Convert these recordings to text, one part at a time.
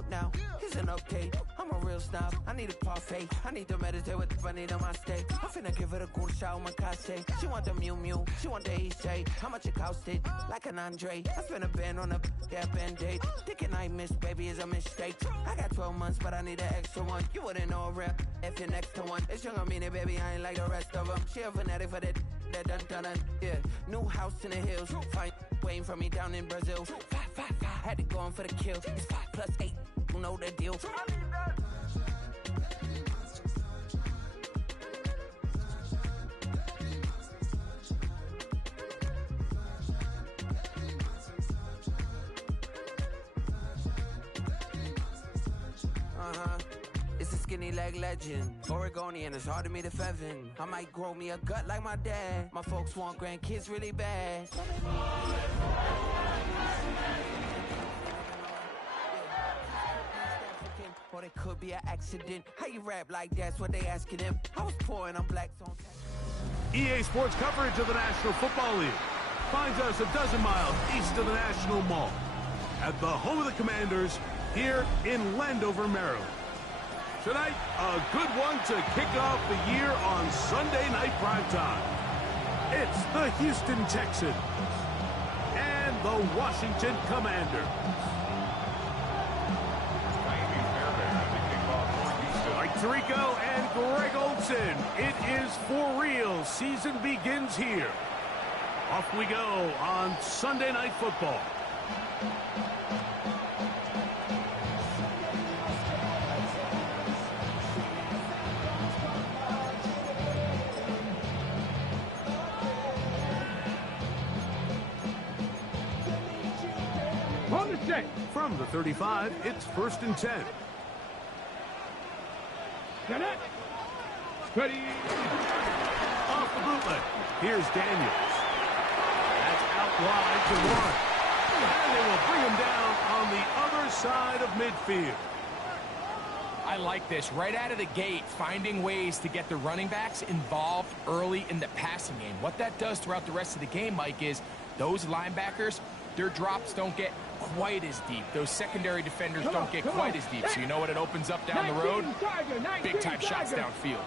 up now. Here's an update. I'm a real snob. I need a parfait. I need to meditate with the bunny on my stay. I'm finna give it a cool shot on my cachet. She want the Mew Mew. She want the EJ. How much it costed? Like an Andre. I spent a band on a that band-aid. Thinking I miss, baby, is a mistake. I got 12 months, but I need an extra one. You wouldn't know a rep if you're next to one. It's young, I mean it, baby. I ain't like the rest of them. She a fanatic for that dun. Yeah, new house in the hills. Fine, waiting for me down in Brazil. 5, had to go on for the kill. It's 5 + 8. You know the deal. It's a skinny leg legend. Oregonian, it's hard to meet a Fevin. I might grow me a gut like my dad. My folks want grandkids really bad. Or it could be an accident. How you rap like that's what they asking him. I was poor and I'm black, so EA Sports coverage of the National Football League finds us a dozen miles east of the National Mall at the home of the Commanders here in Landover, Maryland. Tonight, a good one to kick off the year on Sunday Night Primetime. It's the Houston Texans and the Washington Commanders. Mike Tirico and Greg Olsen. It is for real. Season begins here. Off we go on Sunday Night Football. From the 35, it's 1st and 10. Get it. Ready. Off the bootleg. Here's Daniels. That's out wide to one. And they will bring him down on the other side of midfield. I like this. Right out of the gate, finding ways to get the running backs involved early in the passing game. What that does throughout the rest of the game, Mike, is those linebackers, their drops don't get quite as deep. Those secondary defenders don't get quite as deep. So you know what it opens up down the road? Big-time shots downfield.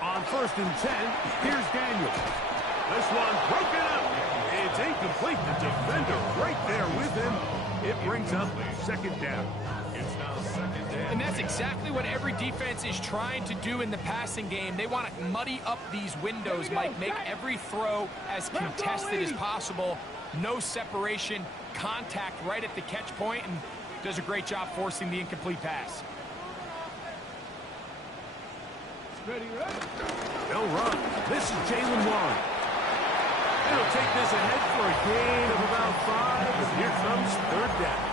On 1st and 10, here's Daniels. This one broken up. It's incomplete. The defender right there with him. It brings up 2nd down. It's now 2nd down. And that's exactly what every defense is trying to do in the passing game. They want to muddy up these windows, Mike, make every throw as contested as possible. No separation, contact right at the catch point, and does a great job forcing the incomplete pass. They'll run. This is Jalen Warren. They'll take this ahead for a gain of about 5, and here comes 3rd down.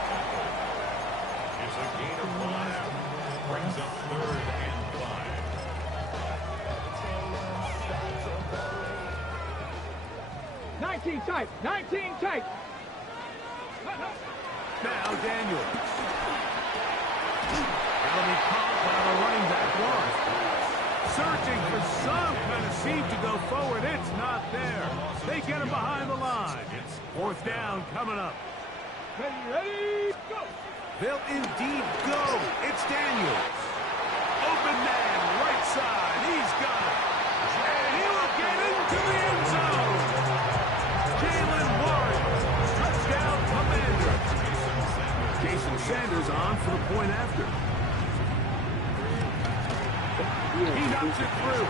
It's a gain of 5. Brings up 3rd and 5. 19 tight. 19 tight. Now Daniels. That'll be caught by the running back one. Searching for some kind of seam to go forward. It's not there. They get him behind the line. 4th down coming up. Ready, go. They'll indeed go. It's Daniels. Open man, right side. He's got it. And he will get into the end zone. Jalen Warren. Touchdown, Commander. Jason Sanders on for the point after. He knocks it through.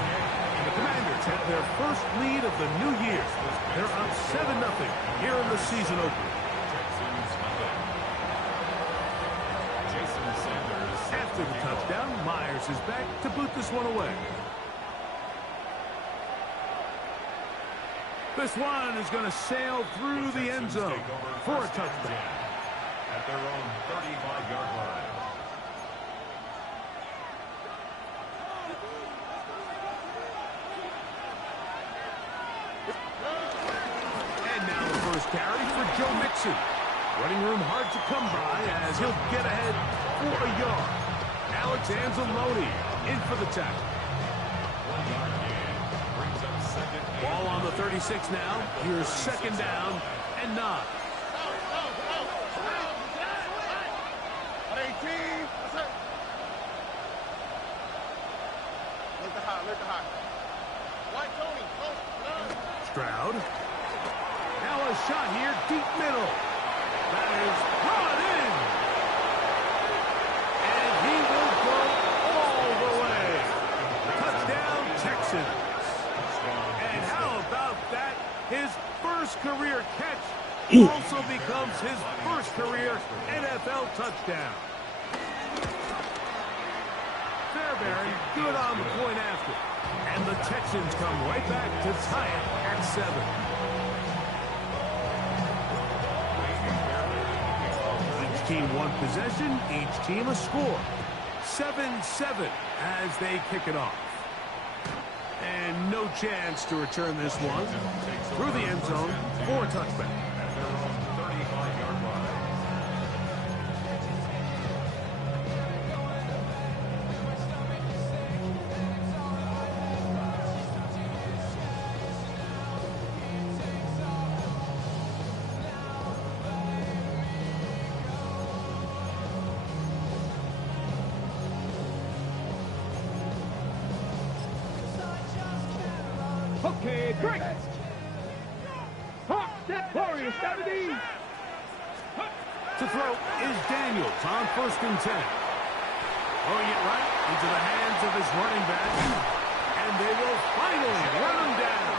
The Commanders have their first lead of the new year. They're up 7-0 here in the season opener. After the touchdown, Myers is back to boot this one away. This one is going to sail through the end zone for a touchdown. At their own 35-yard line. Carry for Joe Mixon. Running room hard to come by as he'll get ahead for a yard. Alex Anzalone in for the tackle. Ball on the 36 now. Here's 2nd down and 9. Stroud. Now a shot here, deep middle. That is brought in. And he will go all the way. Touchdown, Texans. And how about that? His first career catch also becomes his first career NFL touchdown. Fairbairn good on the point after. And the Texans come right back to tie it at 7. Each team one possession, each team a score. 7-7 as they kick it off. And no chance to return this one through the end zone for a touchback. Okay, break. Hawk, step, Warrior, 70. To throw is Daniels on 1st and 10. Throwing it right into the hands of his running back. And they will finally run him down.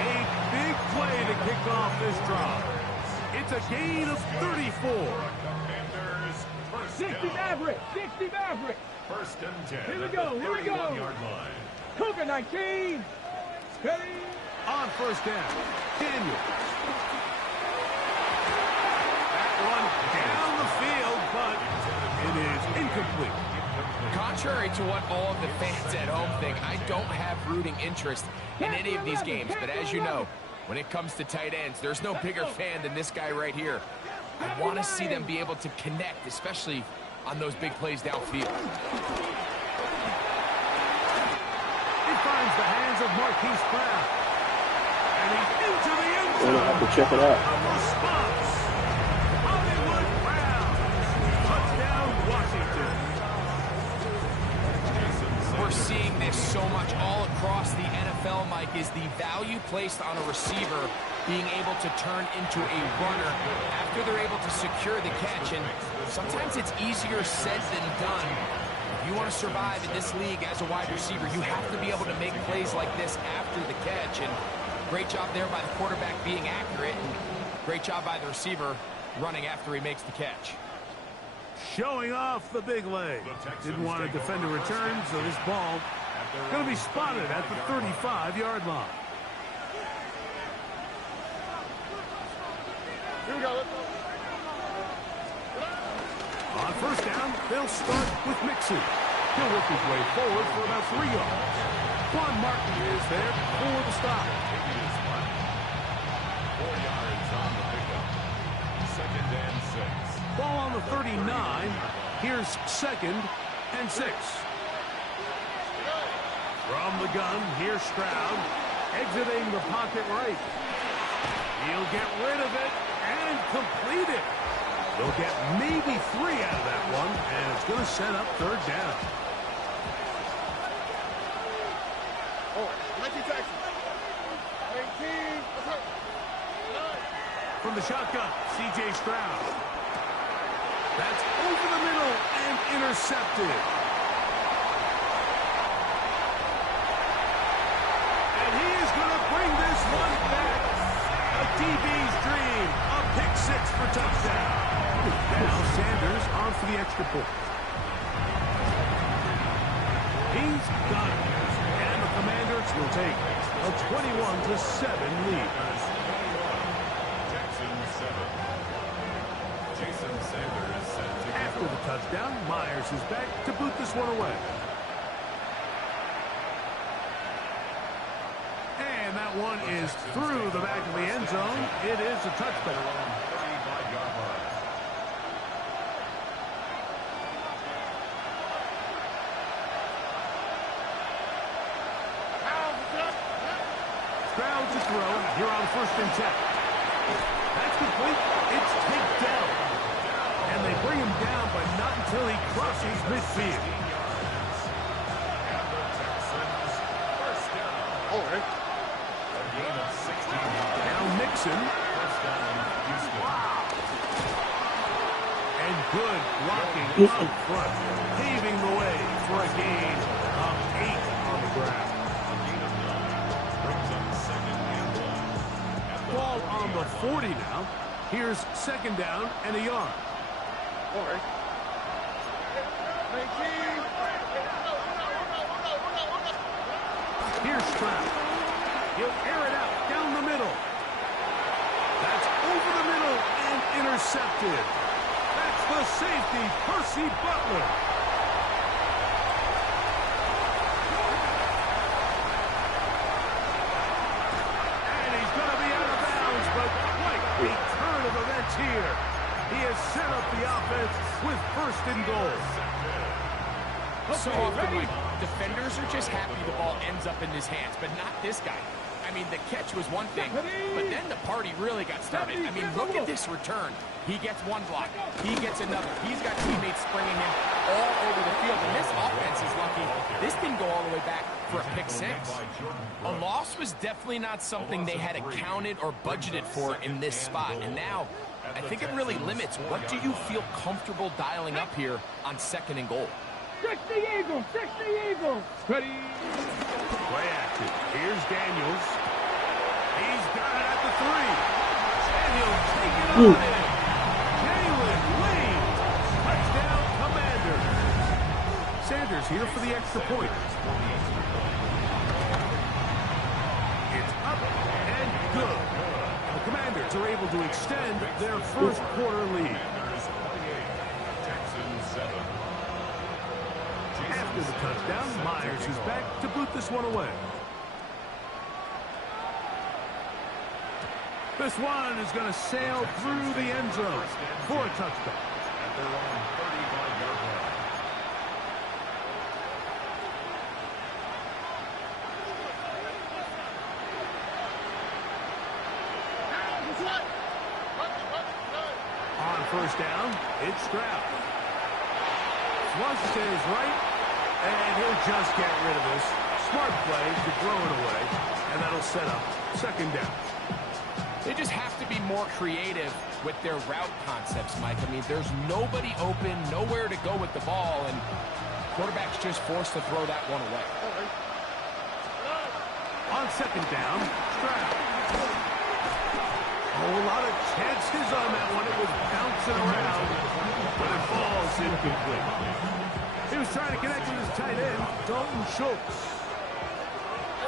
A big play to kick off this drive. It's a gain of 34. 60 Maverick, 60 Maverick. 1st and 10. Here we go, here we go. 31-yard line. Cougar 19. Steady. On 1st down, Daniels. That one down the field, but it is incomplete. Contrary to what all of the fans at home think, I don't have rooting interest in any of these games. But as you know, when it comes to tight ends, there's no bigger fan than this guy right here. I want to see them be able to connect, especially on those big plays downfield. Finds the hands of Marquise Brown. And he's into the end zone. We'll have to check it out. A response. Hollywood Brown. Touchdown, Washington. We're seeing this so much all across the NFL, Mike, is the value placed on a receiver being able to turn into a runner after they're able to secure the catch. And sometimes it's easier said than done. If you want to survive in this league as a wide receiver, you have to be able to make plays like this after the catch. And great job there by the quarterback being accurate. And great job by the receiver running after he makes the catch. Showing off the big leg. Didn't want to defend a return, so this ball going to be spotted at the 35-yard line. Here we go. On 1st down, they'll start with Mixon. He'll work his way forward for about 3 yards. Quan Martin is there for the stop. 4 yards on the pickup. 2nd and 6. Ball on the 39. Here's 2nd and 6. From the gun, here's Stroud. Exiting the pocket right. He'll get rid of it and complete it. They'll get maybe 3 out of that one, and it's going to set up 3rd down. From the shotgun, C.J. Stroud. That's over the middle and intercepted. And he is going to bring this one back. A DB's dream. A pick 6 for touchdown. Now Sanders on for the extra point. He's got it. And the Commanders will take a 21-7 lead. Texans 7. Jason Sanders set to go. After the touchdown, Myers is back to boot this one away. And that one is through the back of the end zone. It is a touchback. Stroud to throw here on 1st and 10. That's complete. It's taken down. And they bring him down, but not until he crosses midfield. Now Mixon. And good blocking up front, paving the way for a gain of 8 on the ground. Ball on the 40 now. Here's second down and a yard. Here's Stroud. He'll air it out down the middle. That's over the middle and intercepted. That's the safety, Percy Butler. And he's going to be out of bounds, but quite a turn of events here. He has set up the offense with first and goal. So often, like, defenders are just happy the ball ends up in his hands, but not this guy. I mean, the catch was one thing, but then the party really got started. I mean, look at this return. He gets one block. He gets another. He's got teammates springing him all over the field, and this offense is lucky. This didn't go all the way back for a pick six. A loss was definitely not something they had accounted or budgeted for in this spot, and now I think it really limits what do you feel comfortable dialing up here on second and goal. 60 Eagles! 60 Eagles! Ready? Play action. Here's Daniels. He's got it at the 3. And he'll take it on in. Jalen Lane. Touchdown, Commanders. Sanders here for the extra point. It's up and good. The Commanders are able to extend their first quarter lead. After the touchdown, Myers is back to boot this one away. This one is going to sail through the end zone for a touchdown. At their own 35-yard line. On first down, it's Stroud. Flushes to his right, and he'll just get rid of this. Smart play to throw it away, and that'll set up second down. They just have to be more creative with their route concepts, Mike. I mean, there's nobody open, nowhere to go with the ball, and quarterback's just forced to throw that one away. On second down, Stroud. A lot of chances on that one. It was bouncing around, but it falls incomplete. He was trying to connect with his tight end, Dalton Schultz.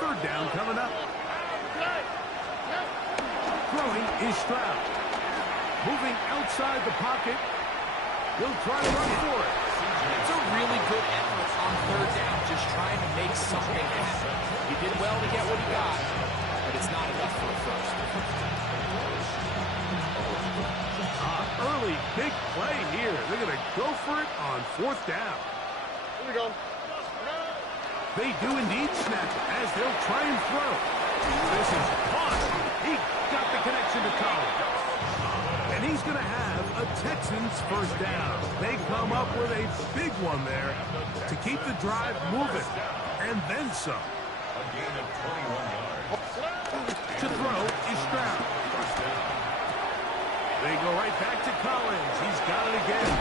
Third down coming up. Throwing is Stroud. Moving outside the pocket. He'll try to run for it. It's a really good effort on third down, just trying to make something happen. He did well to get what he got, but it's not enough for a first. Early big play here. They're going to go for it on fourth down. Here we go. They do indeed snap it as they'll try and throw. This is fun. He got the connection to Collins. And he's going to have a Texans first down. They come up with a big one there to keep the drive moving. And then some. A gain of 21 yards. To throw is Stroud. They go right back to Collins. He's got it again.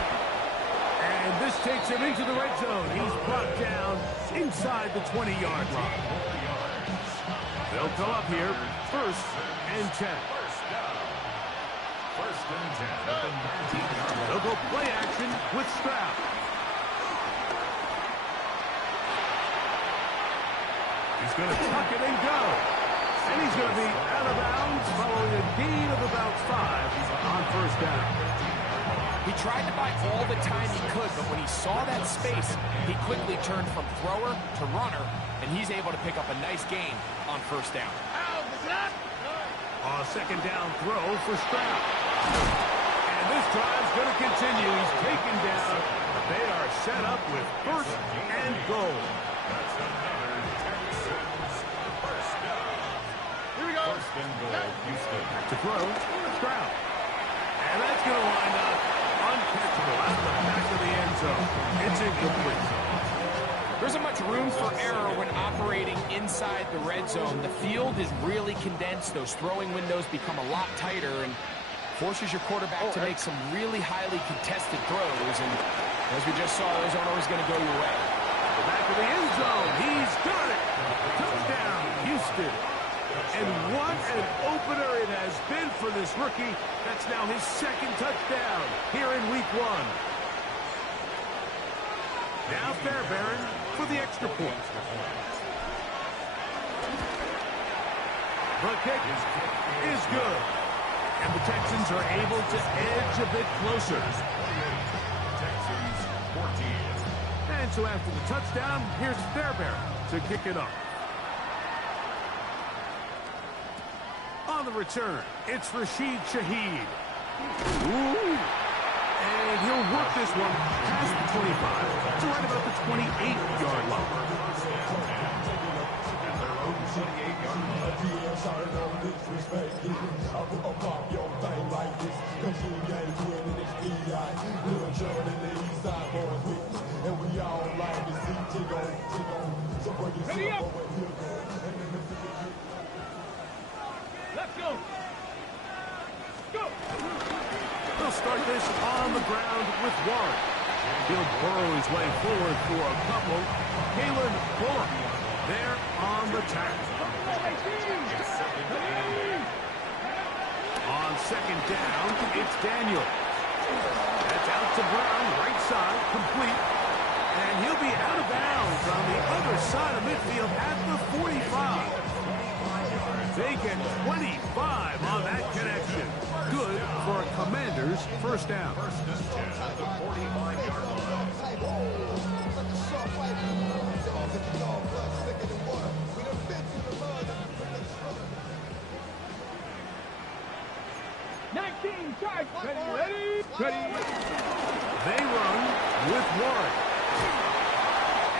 And this takes him into the red zone. He's brought down inside the 20-yard line. They'll come up here, first and 10. First and 10 at the 19-yard line. They'll go play action with Stroud. He's going to tuck it and go. And he's going to be out of bounds following a gain of about 5 on first down. He tried to buy all the time he could, but when he saw that space, he quickly turned from thrower to runner, and he's able to pick up a nice gain on first down. A second down throw for Stroud. And this drive's going to continue. He's taken down. They are set up with first and goal. That's another Texans first down. Here we go. First and goal, Houston. To throw, Stroud. And that's going to wind up on unintentional out the back of the end zone. It's incomplete. There isn't much room for error when operating inside the red zone. The field is really condensed. Those throwing windows become a lot tighter and forces your quarterback to make some really highly contested throws. And as we just saw, those aren't always going to go your way. The back of the end zone. He's got it. Touchdown, Houston. And what an opener it has been for this rookie. That's now his second touchdown here in week 1. Now Fairbairn for the extra point. The kick is good. And the Texans are able to edge a bit closer. Texans 14. And so after the touchdown, here's Fairbairn to kick it off. On the return, it's Rashid Shaheed. Ooh. And he'll work this one past the 25 to right about the 28-yard line. At their own 28-yard Ready up. Let's go. Go. They'll start this on the ground with Warren. He'll burrow his way forward for a couple. Kalen Bullock there on the tackle. On second down, it's Daniel. That's out to Brown, right side, complete. And he'll be out of bounds on the other side of midfield at the 45. They get 25 on that connection. Good for a Commander's first down. First and 10 at the 45-yard line. 19, charge. Ready. They run with Warren.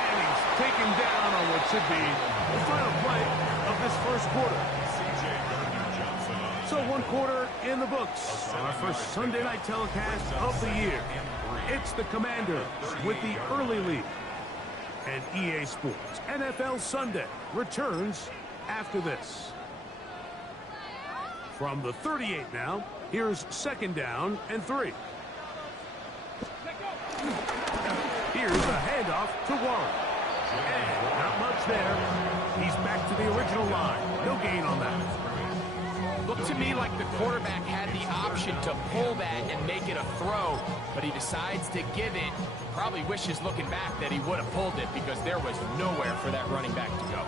And he's taken down on what should be the final play of this first quarter. So 1 quarter in the books on our first Sunday night telecast of the year. It's the Commanders with the early lead. And EA Sports NFL Sunday returns after this. From the 38 now, here's second down and 3. Here's a handoff to Warren. And not much there. He's back to the original line. No gain on that. Looked to me like the quarterback had the option to pull that and make it a throw, but he decides to give it. Probably wishes looking back that he would have pulled it because there was nowhere for that running back to go.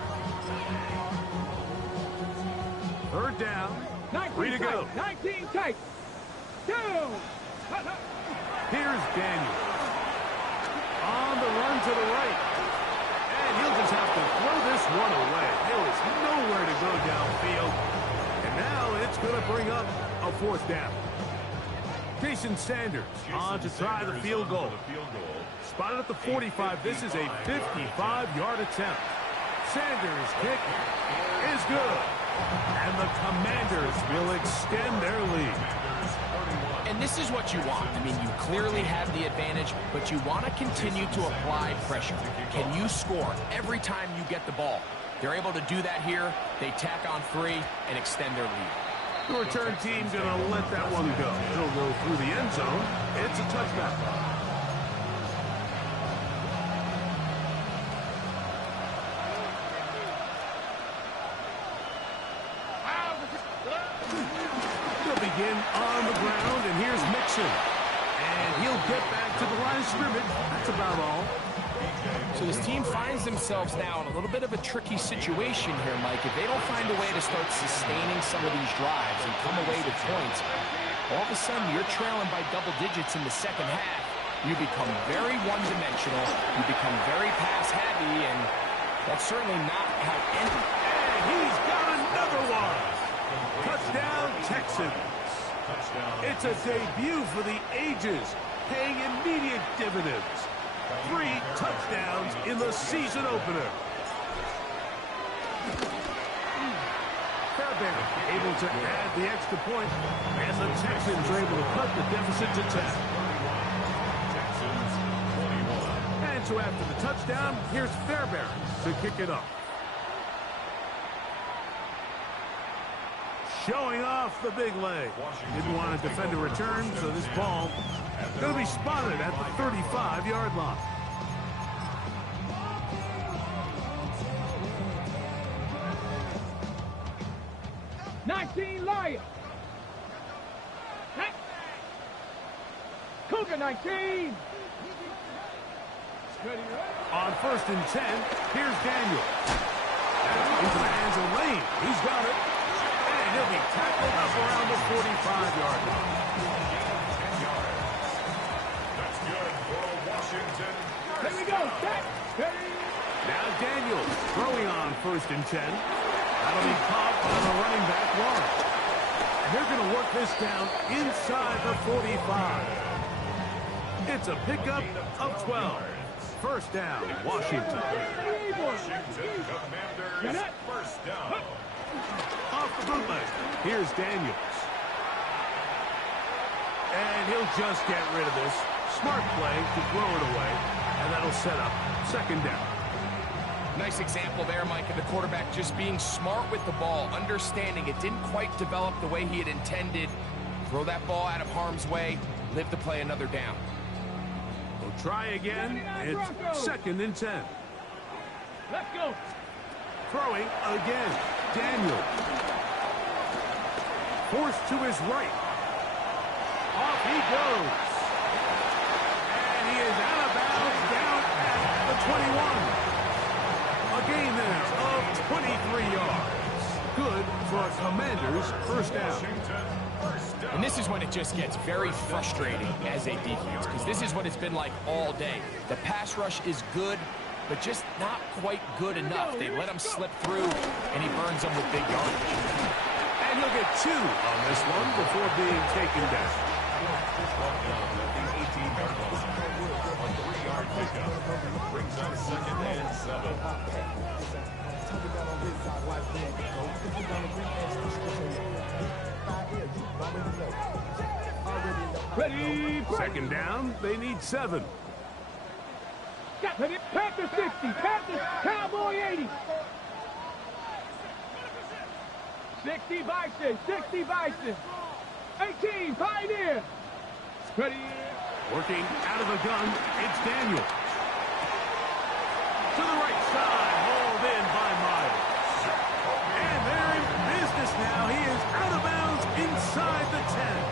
Third down. 19 Free to go. 19 tight. Down. Here's Daniel. On the run to the right. And he'll just have to throw this one away. There was nowhere to go downfield. And now it's going to bring up a fourth down. Jason Sanders on to try the field goal. Spotted at the 45. This is a 55-yard attempt. Sanders' kick is good. And the Commanders will extend their lead. And this is what you want. I mean, you clearly have the advantage, but you want to continue to apply pressure. Can you score every time you get the ball? They're able to do that here. They tack on 3 and extend their lead. The return team's going to let that one go. It'll go through the end zone. It's a touchback. They'll begin on the ground, and here's Mixon. And he'll get back to the line of scrimmage. That's about all. So this team finds themselves now in a little bit of a tricky situation here, Mike. If they don't find a way to start sustaining some of these drives and come away with points, all of a sudden you're trailing by double digits in the second half. You become very one-dimensional. You become very pass-heavy, and that's certainly not how any... And he's got another one. Touchdown, Texans. It's a debut for the ages, paying immediate dividends. 3 touchdowns in the season opener. Fairbairn able to add the extra point, and the Texans are able to cut the deficit to 10. So after the touchdown, here's Fairbairn to kick it up. Showing off the big leg. Didn't want to defend a return, so this ball going to be spotted at the 35-yard line. Lions. Cougar 19. On 1st and 10, here's Daniel. Into the hands of Lane. He's got it. And he'll be tackled up around the 45-yard line. That's good for Washington. Here we go. Set. Ready. Now Daniels throwing on 1st and 10. That'll be caught by the running back, Warren. And they're going to work this down inside the 45. It's a pickup of 12. First down, Washington. Washington Commanders, first down. Off the bootleg, here's Daniels. And he'll just get rid of this. Smart play to throw it away, and that'll set up second down. Nice example there, Mike, of the quarterback just being smart with the ball, understanding it didn't quite develop the way he had intended. Throw that ball out of harm's way, live to play another down. We'll try again. It's 2nd and 10. Let's go. Throwing again. Daniel. Forced to his right. Off he goes. And he is out of bounds down at the 21. A gain there of 23 yards. Good for a Commanders first down. And this is when it just gets very frustrating as a defense, because this is what it's been like all day. The pass rush is good, but just not quite good enough. They let him slip through, and he burns them with big yardage. And he'll get 2 on this one before being taken down. A 3-yard pickup brings up 2nd and 7. Ready. Second down, they need 7. Ready. Panther 60. Panther. Cowboy 80. 60 Bison. 60 Bison. 18 Pioneer. Ready. Working out of the gun, it's Daniel. To the right side, hauled in by Myers. And they're in business now. He is out of bounds inside the 10.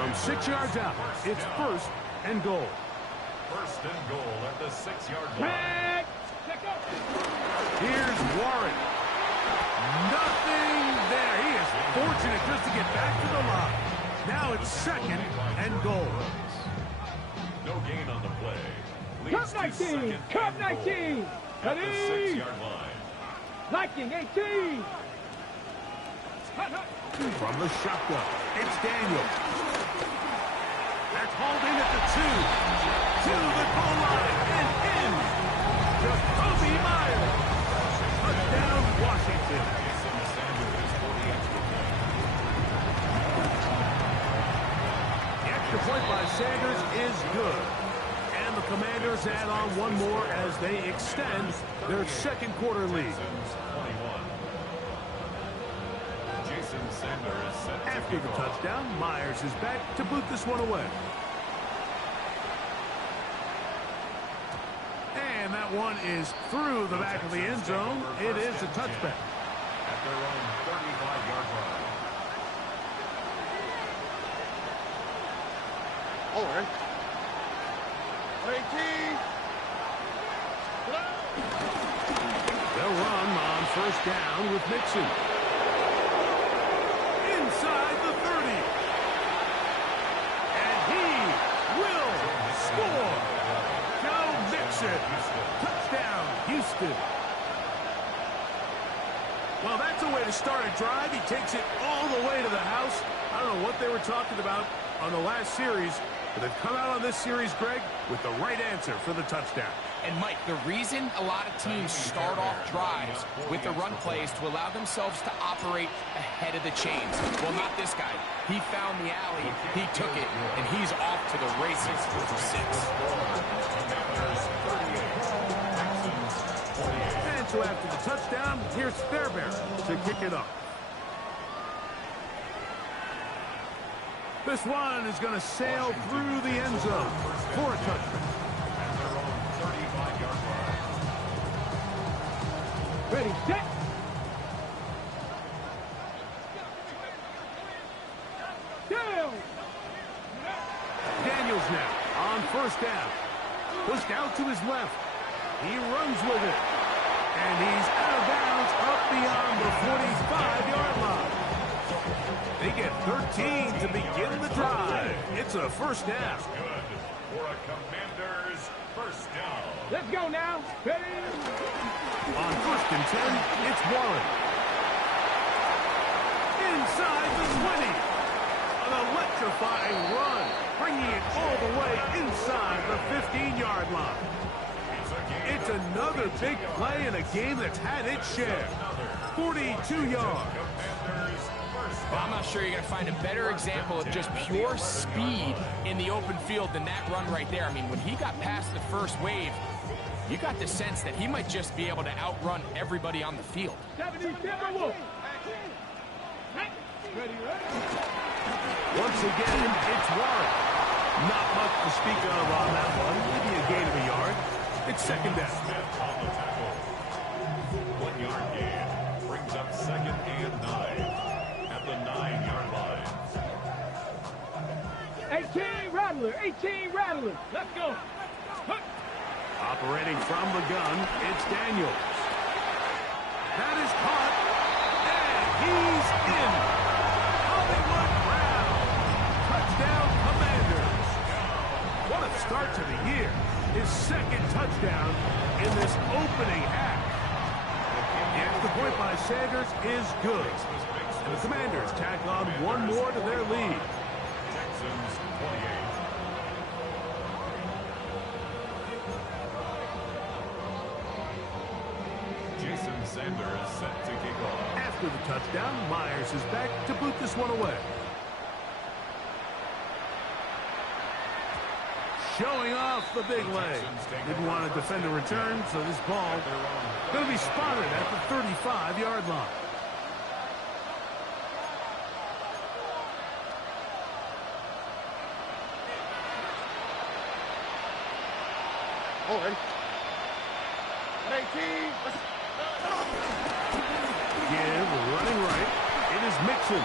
From 6 yards out, it's 1st and goal. 1st and goal at the 6-yard line. Here's Warren. Nothing there. He is fortunate just to get back to the line. Now it's 2nd and goal. No gain on the play. Cup 19. Cup 19. At the Ready. 6-yard line. Liking 18. From the shotgun, it's Daniel. That's hauled in at the 2. To the goal line and in. Jacoby Myers. Touchdown, Washington. Jason Sanders for the extra point. The extra point by Sanders is good. And the Commanders add on one more as they extend their second quarter lead. 21. Jason Sanders set to After the kick off. touchdown, Myers is back to boot this one away. And that one is through the back of the end zone. It is a touchback. At their own 35-yard line. All right. 18. They'll run on 1st down with Mixon. Inside the 30. And he will score. Joe Mixon. Touchdown, Houston. Well, that's a way to start a drive. He takes it all the way to the house. I don't know what they were talking about on the last series, but they've come out on this series, Greg, with the right answer for the touchdown. And, Mike, the reason a lot of teams start off drives with the run plays to allow themselves to operate ahead of the chains. Well, not this guy. He found the alley, he took it, and he's off to the races for 6. So after the touchdown, here's Fairbairn to kick it off. This one is going to sail through the end zone for a touchdown. At their own 35-yard line. Ready, set. Down. Daniels now on first down. Pushed out to his left. He runs with it. And he's out of bounds up beyond the 45-yard line. They get 13 to begin the drive. It's a first down. Good for a Commanders first down. Let's go now. Ready. On first and 10, it's Warren. Inside the 20. An electrifying run, bringing it all the way inside the 15-yard line. It's another big play in a game that's had its share. 42 yards. Well, I'm not sure you're going to find a better example of just pure speed in the open field than that run right there. I mean, when he got past the first wave, you got the sense that he might just be able to outrun everybody on the field. 70 Timberwolves. Ready, ready. Once again, it's Warren. Not much to speak of on that one. Maybe a gain of a yard. It's second down. Smith on the tackle. 1 yard gain brings up second and 9 at the 9-yard line. 18 Rattler. 18 Rattler. Let's go. Operating from the gun, it's Daniels. That is caught, and he's in. Hollywood Brown. Touchdown, Commanders. What a start to the year. His second touchdown in this opening half. The extra point by Sanders is good. And the Commanders tack on one more to their lead. Texans 28. Jason Sanders set to kick off. After the touchdown, Myers is back to boot this one away. Showing off the big leg. Didn't want to defend a return, so this ball going to be spotted at the 35-yard line. Oh, ready. 18. Give, running right. It is Mixon.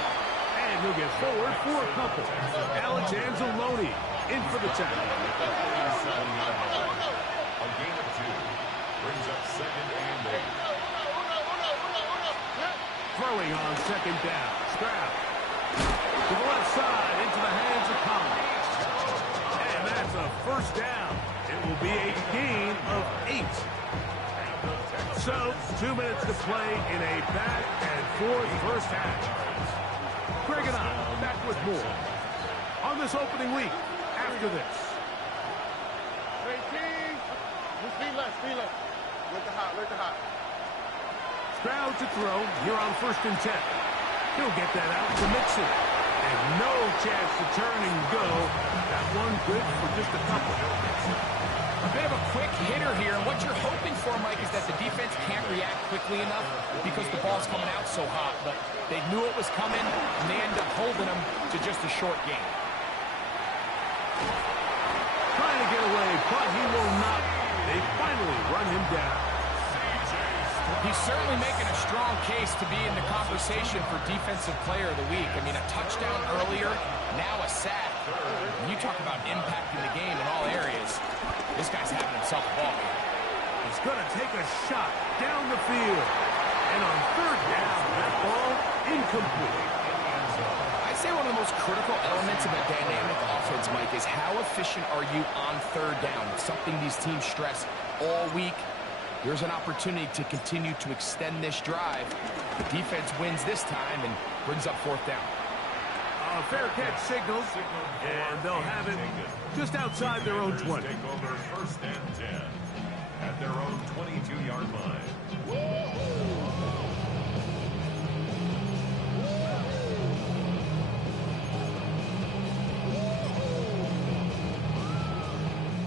And he'll get forward for a couple. Alex Anzalone in for the tackle. A gain of 2 brings up second and 8. Throwing on second down. Stroud. To the left side, into the hands of Collins. And that's a first down. It will be a gain of 8. So, 2 minutes to play in a back-and-forth first half. Greg and I back with more on this opening week after this. 18. Speed left, speed left. Let the hot. Stroud to throw here on first and 10. He'll get that out to Mixon. And no chance to turn and go. That one good for just a couple. A bit of a quick hitter here. What you're hoping for, Mike, is that the defense can't react quickly enough because the ball's coming out so hot. But they knew it was coming, and they end up holding them to just a short gain. Trying to get away, but he will not. They finally run him down. He's certainly making a strong case to be in the conversation for Defensive Player of the Week. I mean, a touchdown earlier, now a sack. When you talk about impacting the game in all areas, this guy's having himself a ball game. He's going to take a shot down the field. And on third down, that ball incomplete. I'd say one of the most critical elements of a dynamic offense, Mike, is how efficient are you on third down? It's something these teams stress all week. Here's an opportunity to continue to extend this drive. The defense wins this time and brings up fourth down. Fair catch signals, and they'll have it just outside their own 20. Take over first and 10 at their own 22-yard line.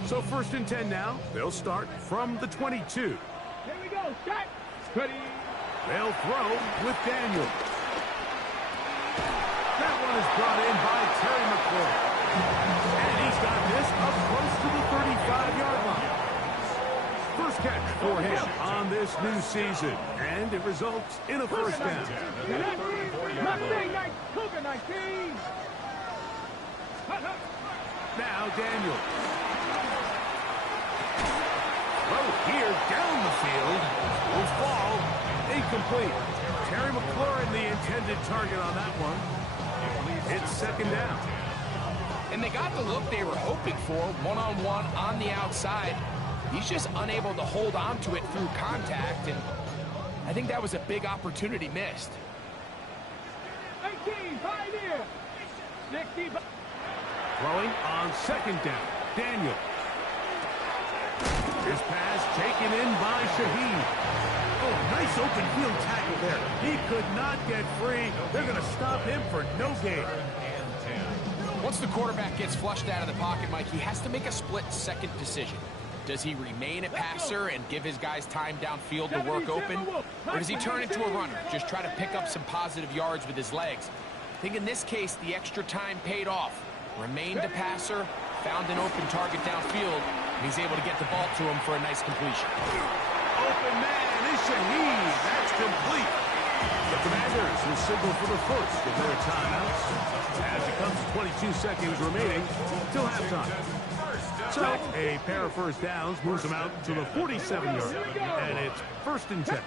So first and 10 now. They'll start from the 22. Here we go. Set. Ready. They'll throw with Daniel. That one is brought in by Terry McLaurin. And he's got this up close to the 35-yard line. First catch for him on this new season. And it results in a first down. Cougar 19. Now Daniel. Throw here down the field. Will fall. Incomplete. Terry McLaurin, the intended target on that one. It's second down. And they got the look they were hoping for, one-on-one on the outside. He's just unable to hold on to it through contact, and I think that was a big opportunity missed. 18, Pioneer. 60. Throwing on second down. Daniel. His pass taken in by Shaheed. Oh, nice open field tackle there. He could not get free. They're going to stop him for no gain. Once the quarterback gets flushed out of the pocket, Mike, he has to make a split-second decision. Does he remain a passer and give his guys time downfield to work open? Or does he turn into a runner, just try to pick up some positive yards with his legs? I think in this case, the extra time paid off. Remained a passer, found an open target downfield, and he's able to get the ball to him for a nice completion. Open man is Shaheed. That's complete. The Commanders will signal for the first of their timeouts as it comes to 22 seconds remaining till halftime. So a pair of first downs moves them out to the 47-yard, and it's 1st and 10.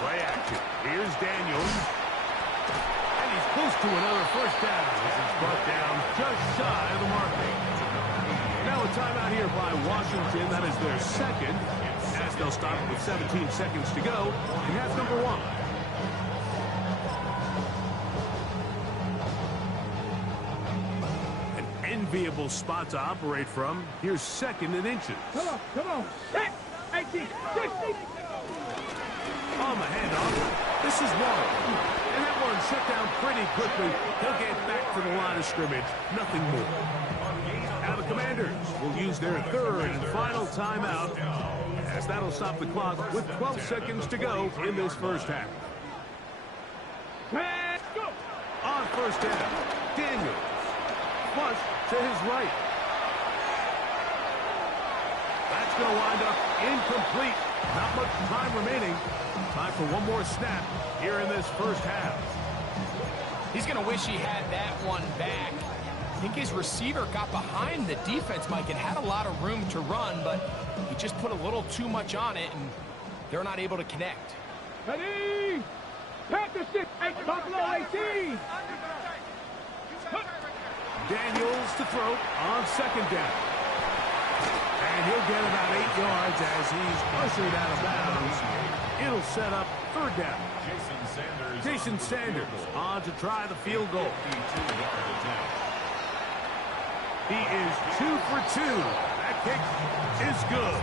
Play action. Here's Daniels. And he's close to another first down as it's brought down just shy of the marker. Now a timeout here by Washington. That is their second, as they'll stop with 17 seconds to go in half number 1. An enviable spot to operate from. Here's 2nd and inches. Come on. 6, 18, 60. On the handoff, this is Waller. And that one shut down pretty quickly. He'll get back to the line of scrimmage. Nothing more. Now the Commanders will use their 3rd and final timeout, as that'll stop the clock with 12 seconds to go in this first half. Go. On first down, Daniels. Flush to his right. That's going to wind up incomplete. Not much time remaining. Time for one more snap here in this first half. He's going to wish he had that one back. I think his receiver got behind the defense, Mike, and had a lot of room to run, but he just put a little too much on it, and they're not able to connect. Ready. Panther 6, Buffalo 18. Daniels to throw on second down. And he'll get about 8 yards as he's ushered out of bounds. It'll set up 3rd down. Jason Sanders on to try the field goal. He is 2 for 2. That kick is good.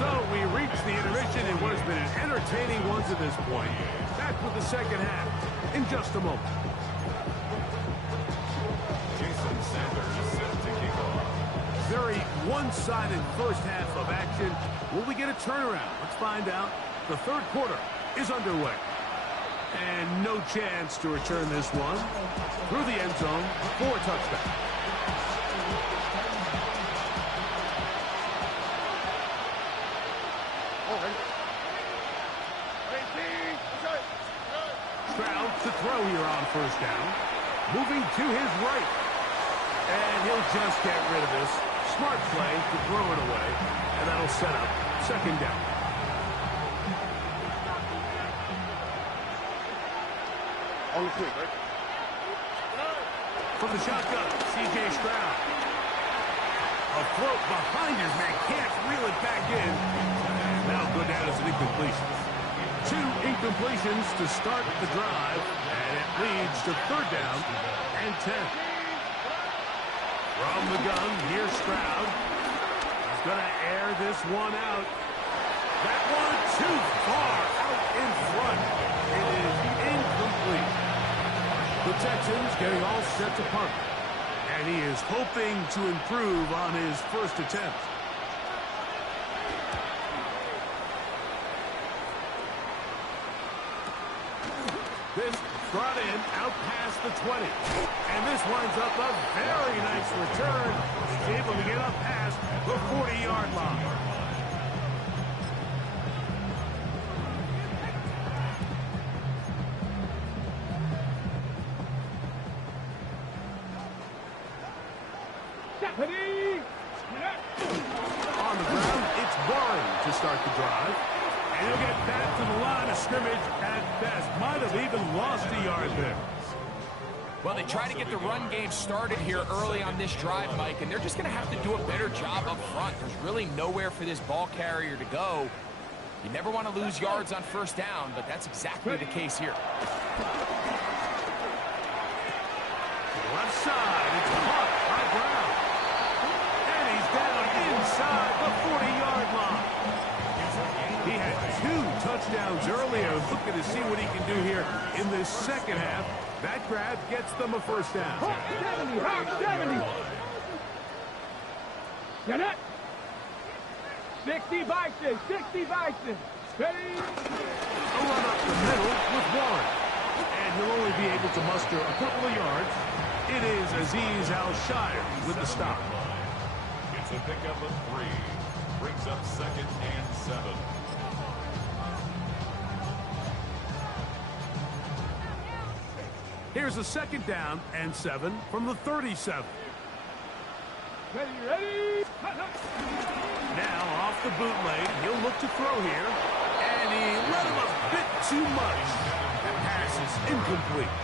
So we reach the intermission in what has been an entertaining one to this point. Back with the second half in just a moment. Jason Sanders is set to kick off. Very one-sided first half of action. Will we get a turnaround? Let's find out. The 3rd quarter is underway. And no chance to return this one through the end zone for a touchdown. Stroud to throw here on first down. Moving to his right. And he'll just get rid of this. Smart play to throw it away. And that'll set up 2nd down. On the quick, right? From the shotgun, C.J. Stroud. A throat behind his man. Can't reel it back in. And that'll go down as an incompletion. 2 incompletions to start the drive. And it leads to 3rd down and 10. From the gun, here's Stroud. He's going to air this one out. That one too far out in front. It is incomplete. The Texans getting all set to punt. And he is hoping to improve on his first attempt. This brought in out past the 20. And this winds up a very nice return. He's able to get up past the 40-yard line. On the ground, it's Warren to start the drive. And he'll get back to the line of scrimmage at best. Might have even lost a yard there. Well, they try to get the run game started here early on this drive, Mike, and they're just going to have to do a better job up front. There's really nowhere for this ball carrier to go. You never want to lose yards on first down, but that's exactly the case here. Left side, it's caught by Brown. And he's down inside the 40-yard line. He had 2 touchdowns earlier. Looking to see what he can do here in this second half. That grab gets them a first down. 70, 70. Get it. 60 Bison, 60 Bison. Ready? A run up the middle with Warren. And he'll only be able to muster a couple of yards. It is Azeez Al-Shire with the stop. It's a pickup of 3. Brings up 2nd and 7. Here's a 2nd down and 7 from the 37. Ready, ready. Now off the bootleg, he'll look to throw here. And he let him a bit too much. That pass is incomplete.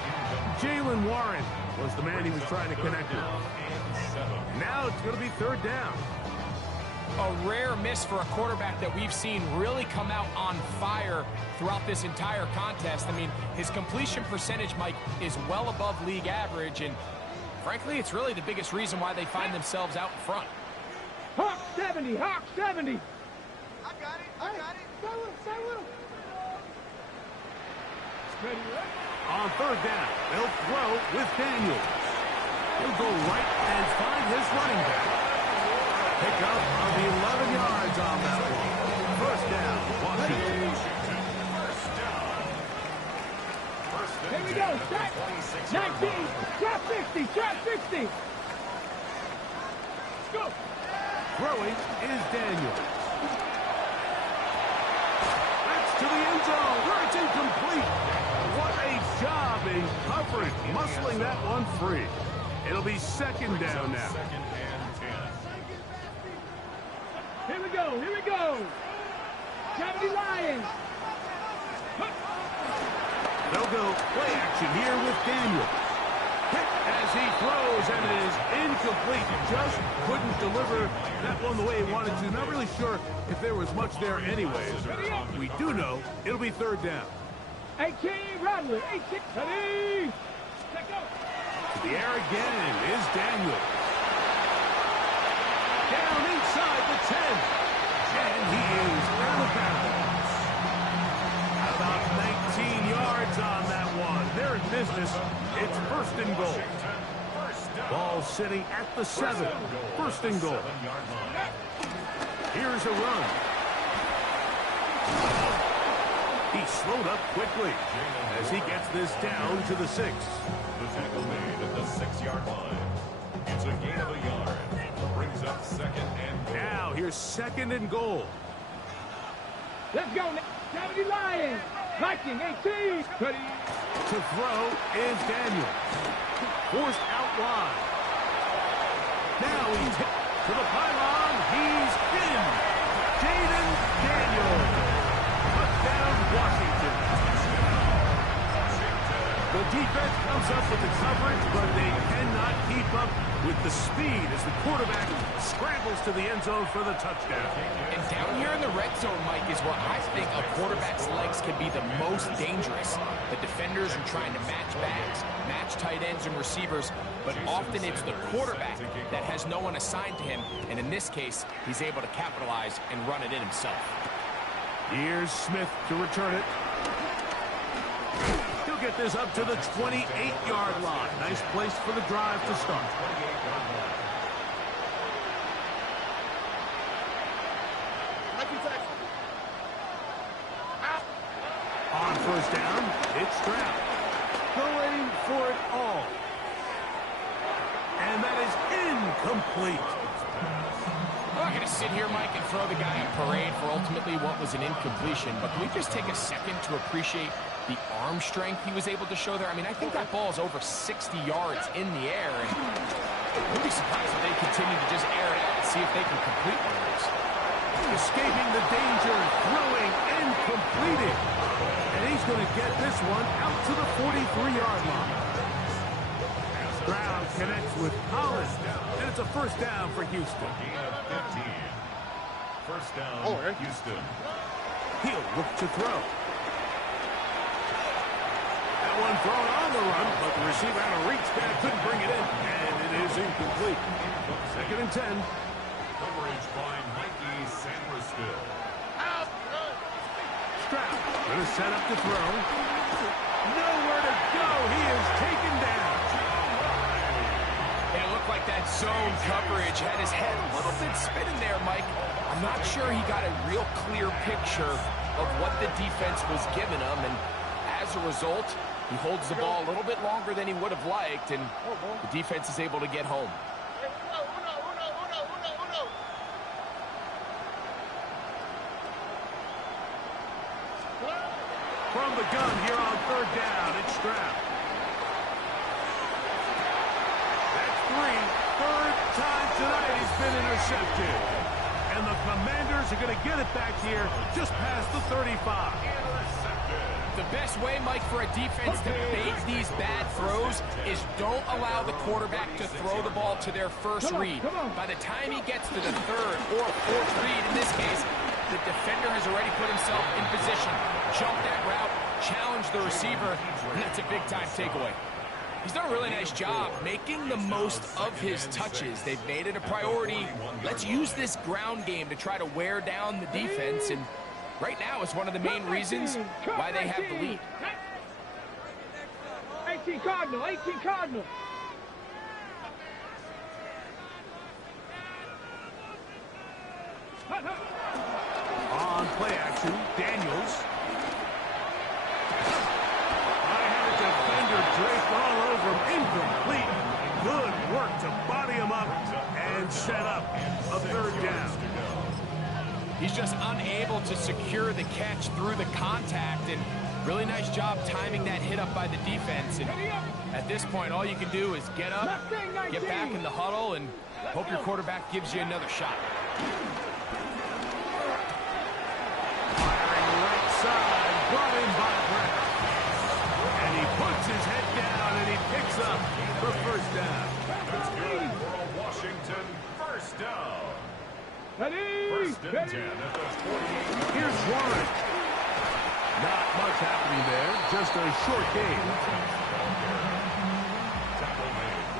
Jaylen Warren was the man he was trying to connect with. Now it's going to be 3rd down. A rare miss for a quarterback that we've seen really come out on fire throughout this entire contest. I mean, his completion percentage, Mike, is well above league average, and frankly, it's really the biggest reason why they find themselves out in front. Hawk 70, Hawk 70. I got it. I got it. Stay with him. Ready, ready. On 3rd down, they'll throw with Daniels. He'll go right and find his running back. Pick up of 11 yards on that one. First down, Washington. Here we go. Shot 19. Shot 60. Shot 60. Go. Throwing is Daniels. That's to the end zone where it's incomplete. What a job in coverage, muscling that one free. It'll be 2nd down now. 2nd and 10. Here we go. Here we go. 70 Lions. They'll go play action here with Daniels. Hit as he throws, and it is incomplete. Just couldn't deliver that one the way he wanted to. Not really sure if there was much there anyways. We do know it'll be 3rd down. 18 Rattler. 18. Ready. Let go. The air again is Daniels. Down inside the 10. And he is out of bounds. About 19 yards on that one. They're in business. It's 1st and goal. Ball sitting at the 7. 1st and goal. Here's a run. He slowed up quickly as he gets this down to the 6. The tackle made at the 6-yard line. It's a gain of a yard. Brings up 2nd and goal. Now here's 2nd and goal. Let's go. 70 Lions. Viking 18. Ready. To throw is Daniels. Forced out wide. Now he's hit to the pylon. He's in. Jaden Daniels. Touchdown, Washington. The defense comes up with the coverage, but they cannot keep up with the speed as the quarterback scrambles to the end zone for the touchdown. And down here in the red zone, Mike, is where I think a quarterback's legs can be the most dangerous. The defenders are trying to match backs, match tight ends and receivers, but often it's the quarterback that has no one assigned to him, and in this case, he's able to capitalize and run it in himself. Here's Smith to return it. He'll get this up to the 28-yard line. Nice place for the drive to start. On 1st down, it's Stroud. going for it all. And that is incomplete. I'm not going to sit here, Mike, and throw the guy a parade for ultimately what was an incompletion, but can we just take a second to appreciate the arm strength he was able to show there? I mean, I think that ball is over 60 yards in the air, and I'd be surprised if they continue to just air it out and see if they can complete one of those. Escaping the danger, throwing, and completing. And he's going to get this one out to the 43-yard line. Brown connects with Collins, and it's a first down for Houston. Gain of 15. First down, Houston. He'll look to throw. That one thrown on the run, but the receiver had a reach there, couldn't bring it in, and it is incomplete. Second and 10. Coverage by Mikey Sainristil. Stroud going to set up to throw. Nowhere to go. He is taken down. It looked like that zone coverage had his head a little bit spinning there, Mike. I'm not sure he got a real clear picture of what the defense was giving him, and as a result, he holds the ball a little bit longer than he would have liked, and the defense is able to get home. From the gun here on third down, it's Stroud. That's three. Third time tonight he's been intercepted. And the Commanders are going to get it back here just past the 35. The best way, Mike, for a defense to bait these bad throws is don't allow the quarterback to throw the ball to their first read. By the time he gets to the third or fourth read, in this case, the defender has already put himself in position, jump that route, challenge the receiver, and that's a big-time takeaway. He's done a really nice job making the most of his touches. They've made it a priority. Let's use this ground game to try to wear down the defense, and right now it's one of the main reasons why they have the lead. 18 Cardinal, 18 Cardinal. On play action, Daniels. High-handed defender draped all over him. Incomplete. Good work to body him up and set up a third down. He's just unable to secure the catch through the contact, and really nice job timing that hit up by the defense. And at this point, all you can do is get up, get back in the huddle, and hope your quarterback gives you another shot. Firing right side, brought in by Brown. And he puts his head down, and he picks up the first down. That's good for a Washington first down. Ready? First and 10 at the 48. Here's Warren. Not much happening there, just a short game.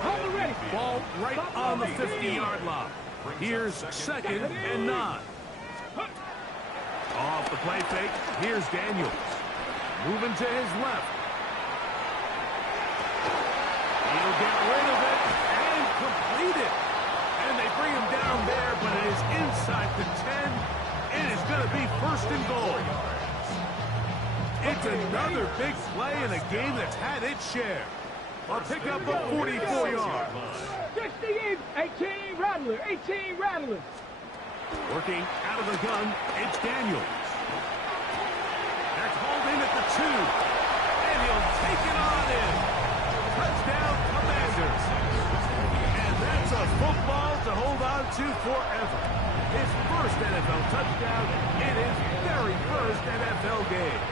Hold ready. Ball right on the 50-yard line. Here's second and 9. Off the play fake, here's Daniels. Moving to his left. He'll get rid of it and complete it. And they bring him down there, but it is inside the 10. It is going to be first and goal. It's another big play in a game that's had its share. A pickup of 44 yards. 60, 18 Rattler, 18 Rattler. Working out of the gun, it's Daniels. That's hauled in at the 2. And he'll take it on in. Touchdown, Commanders. And that's a football to hold on to forever. His first NFL touchdown in his very first NFL game.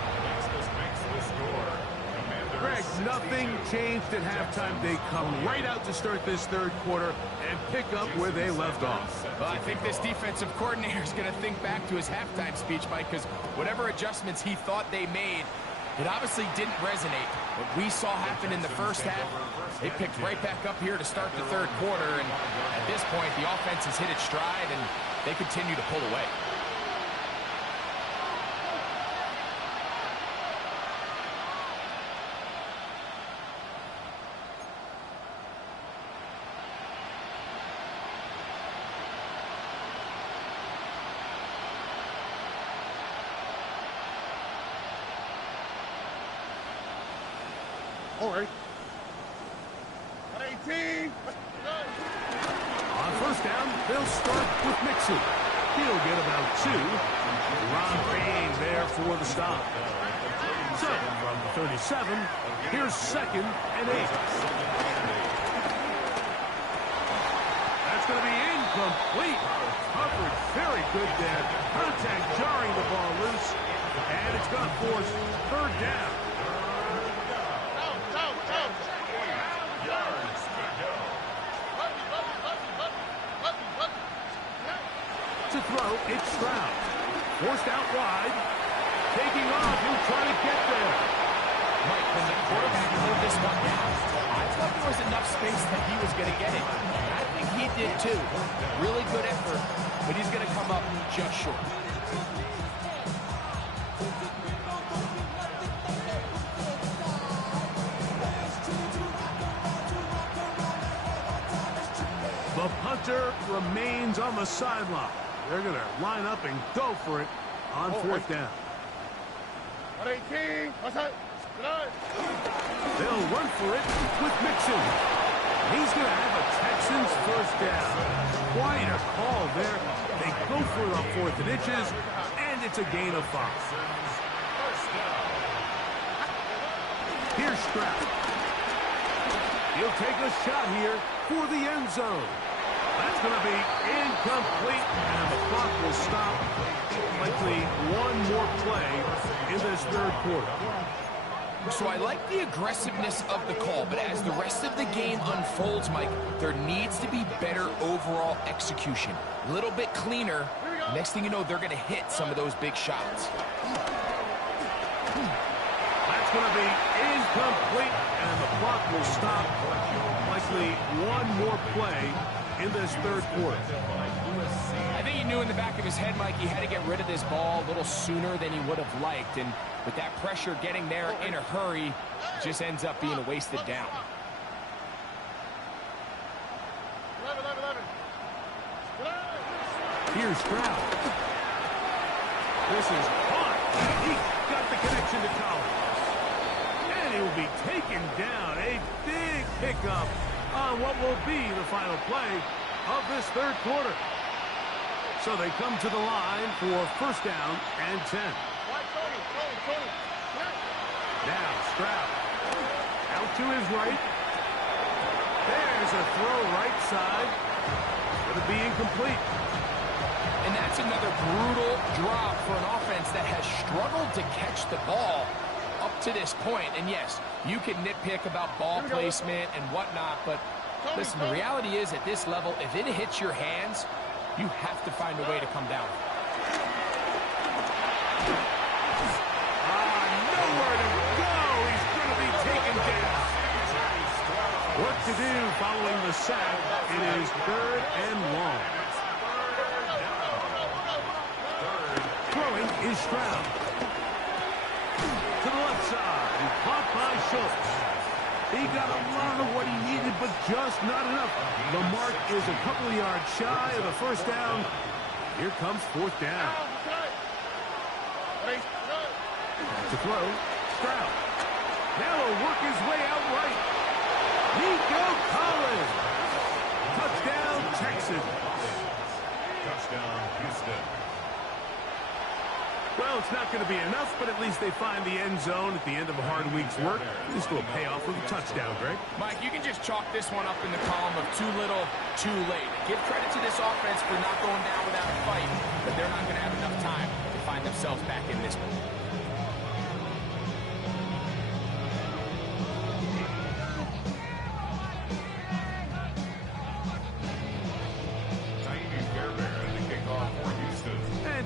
Greg, nothing changed at halftime. They come right out to start this third quarter and pick up where they left off. Well, I think this defensive coordinator is going to think back to his halftime speech, Mike, because whatever adjustments he thought they made, it obviously didn't resonate. What we saw happen in the first half, they picked right back up here to start the third quarter, and at this point, the offense has hit its stride, and they continue to pull away. All right. 18. On first down, they'll start with Mixon. He'll get about 2. Ron Payne there for the stop. So, from the 37, here's 2nd and 8. That's going to be incomplete. Coverage very good there. Contact jarring the ball loose. And it's going to force 3rd down. To throw, it's Stroud. Forced out wide. Taking off, he'll try to get there. Mike, when the quarterback pulled this one down, I thought there was enough space that he was going to get it. And I think he did too. Really good effort, but he's going to come up just short. The punter remains on the sideline. They're going to line up and go for it on 4th down. 18. They'll run for it with Mixon. He's going to have a Texans 1st down. Quite a call there. They go for it on 4th and inches, and it's a gain of 5. Here's Stroud. He'll take a shot here for the end zone. That's going to be incomplete, and the clock will stop. Likely one more play in this 3rd quarter. So I like the aggressiveness of the call, but as the rest of the game unfolds, Mike, there needs to be better overall execution. A little bit cleaner. Next thing you know, they're going to hit some of those big shots. That's going to be incomplete, and the clock will stop. Likely one more play in this 3rd quarter. I think he knew in the back of his head, Mike, he had to get rid of this ball a little sooner than he would have liked. And with that pressure getting there in a hurry, it just ends up being a wasted down. 11. Here's Stroud. This is caught. He got the connection to Collins. And he will be taken down. A big pickup on what will be the final play of this 3rd quarter. So they come to the line for 1st down and 10. Now Stroud out to his right. There's a throw right side. Going to be incomplete. And that's another brutal drop for an offense that has struggled to catch the ball up to this point. And yes, you can nitpick about ball placement and whatnot, but listen, the reality is at this level, if it hits your hands, you have to find a way to come down. Nowhere to go. He's going to be taken down. Work to do following the sack. It is 3rd and long. Throwing is Stroud. To the left side. Caught by Schultz. He got a lot of what he needed, but just not enough. The mark is a couple of yards shy of the 1st down. Here comes 4th down. To throw, Stroud. Now he'll work his way out right. Nico Collins. Touchdown, Texans. Touchdown, Houston. Well, it's not going to be enough, but at least they find the end zone at the end of a hard week's work. This will pay off with a touchdown, Greg. Mike, you can just chalk this one up in the column of too little, too late. Give credit to this offense for not going down without a fight, but they're not going to have enough time to find themselves back in this one.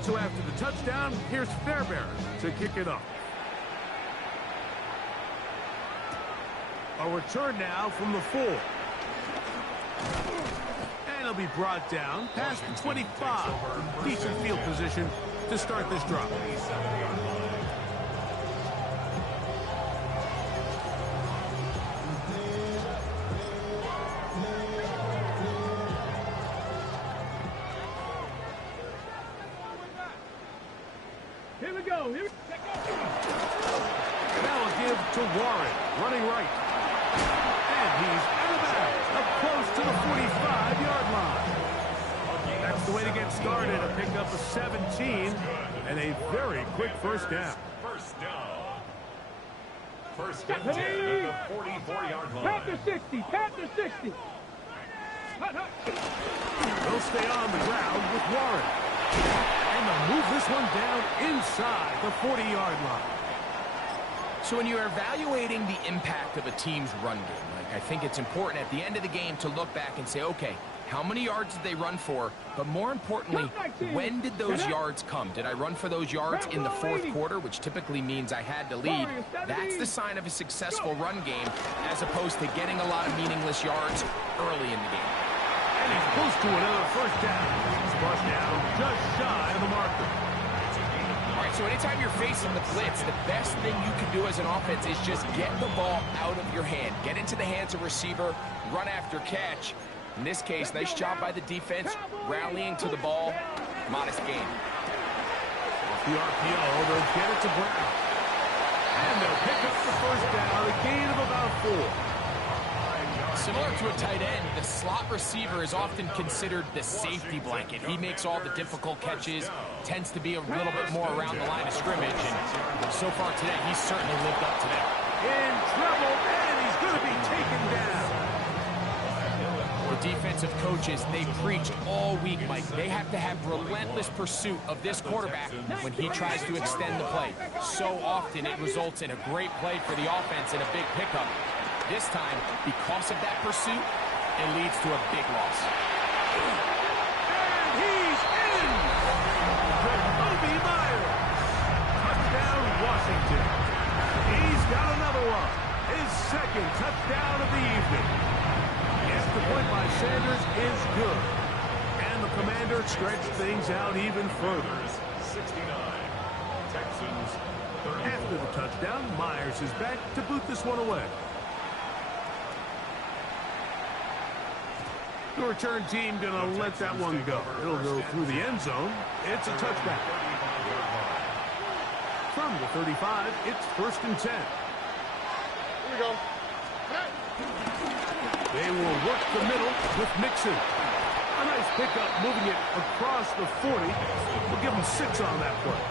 So after the touchdown, here's Fairbairn to kick it off. A return now from the 4. And he'll be brought down past the 25. Decent field position to start this drive. Here we go. Now a give to Warren, running right. And he's out of bounds, up close to the 45-yard line. That's the way to get started, a pickup of 17 and a very quick first down. First down. First and 10 at the 44-yard line. Panther 60, Panther 60. They'll stay on the ground with Warren. And they'll move this one down inside the 40-yard line. So when you're evaluating the impact of a team's run game, like, I think it's important at the end of the game to look back and say, okay, how many yards did they run for? But more importantly, when did those yards come? Did I run for those yards in the fourth quarter, which typically means I had to lead? That's the sign of a successful run game, as opposed to getting a lot of meaningless yards early in the game. And he's close to another first down. He's brought down just shy of the marker. All right, so anytime you're facing the blitz, the best thing you can do as an offense is just get the ball out of your hand. Get into the hands of receiver, run after catch. In this case, nice job by the defense, rallying to the ball. Modest gain. Off the RPO, they'll get it to Brown. And they'll pick up the first down, a gain of about 4. Similar to a tight end, the slot receiver is often considered the safety blanket. He makes all the difficult catches, tends to be a little bit more around the line of scrimmage, and so far today, he's certainly lived up to that. In trouble, and he's going to be taken down. The defensive coaches, they preach all week, Mike. They have to have relentless pursuit of this quarterback when he tries to extend the play. So often, it results in a great play for the offense and a big pickup. This time, because of that pursuit, it leads to a big loss. And he's in! Jakobi Meyers. Touchdown, Washington. He's got another one. His second touchdown of the evening. Yes, the point by Sanders is good. And the Commander stretched things out even further. 69. Texans 34. After the touchdown, Myers is back to boot this one away. The return team going to let that one go. It'll go through the end zone. It's a touchback. From the 35, it's first and 10. Here we go. They will work the middle with Mixon. A nice pickup moving it across the 40. We'll give them 6 on that play.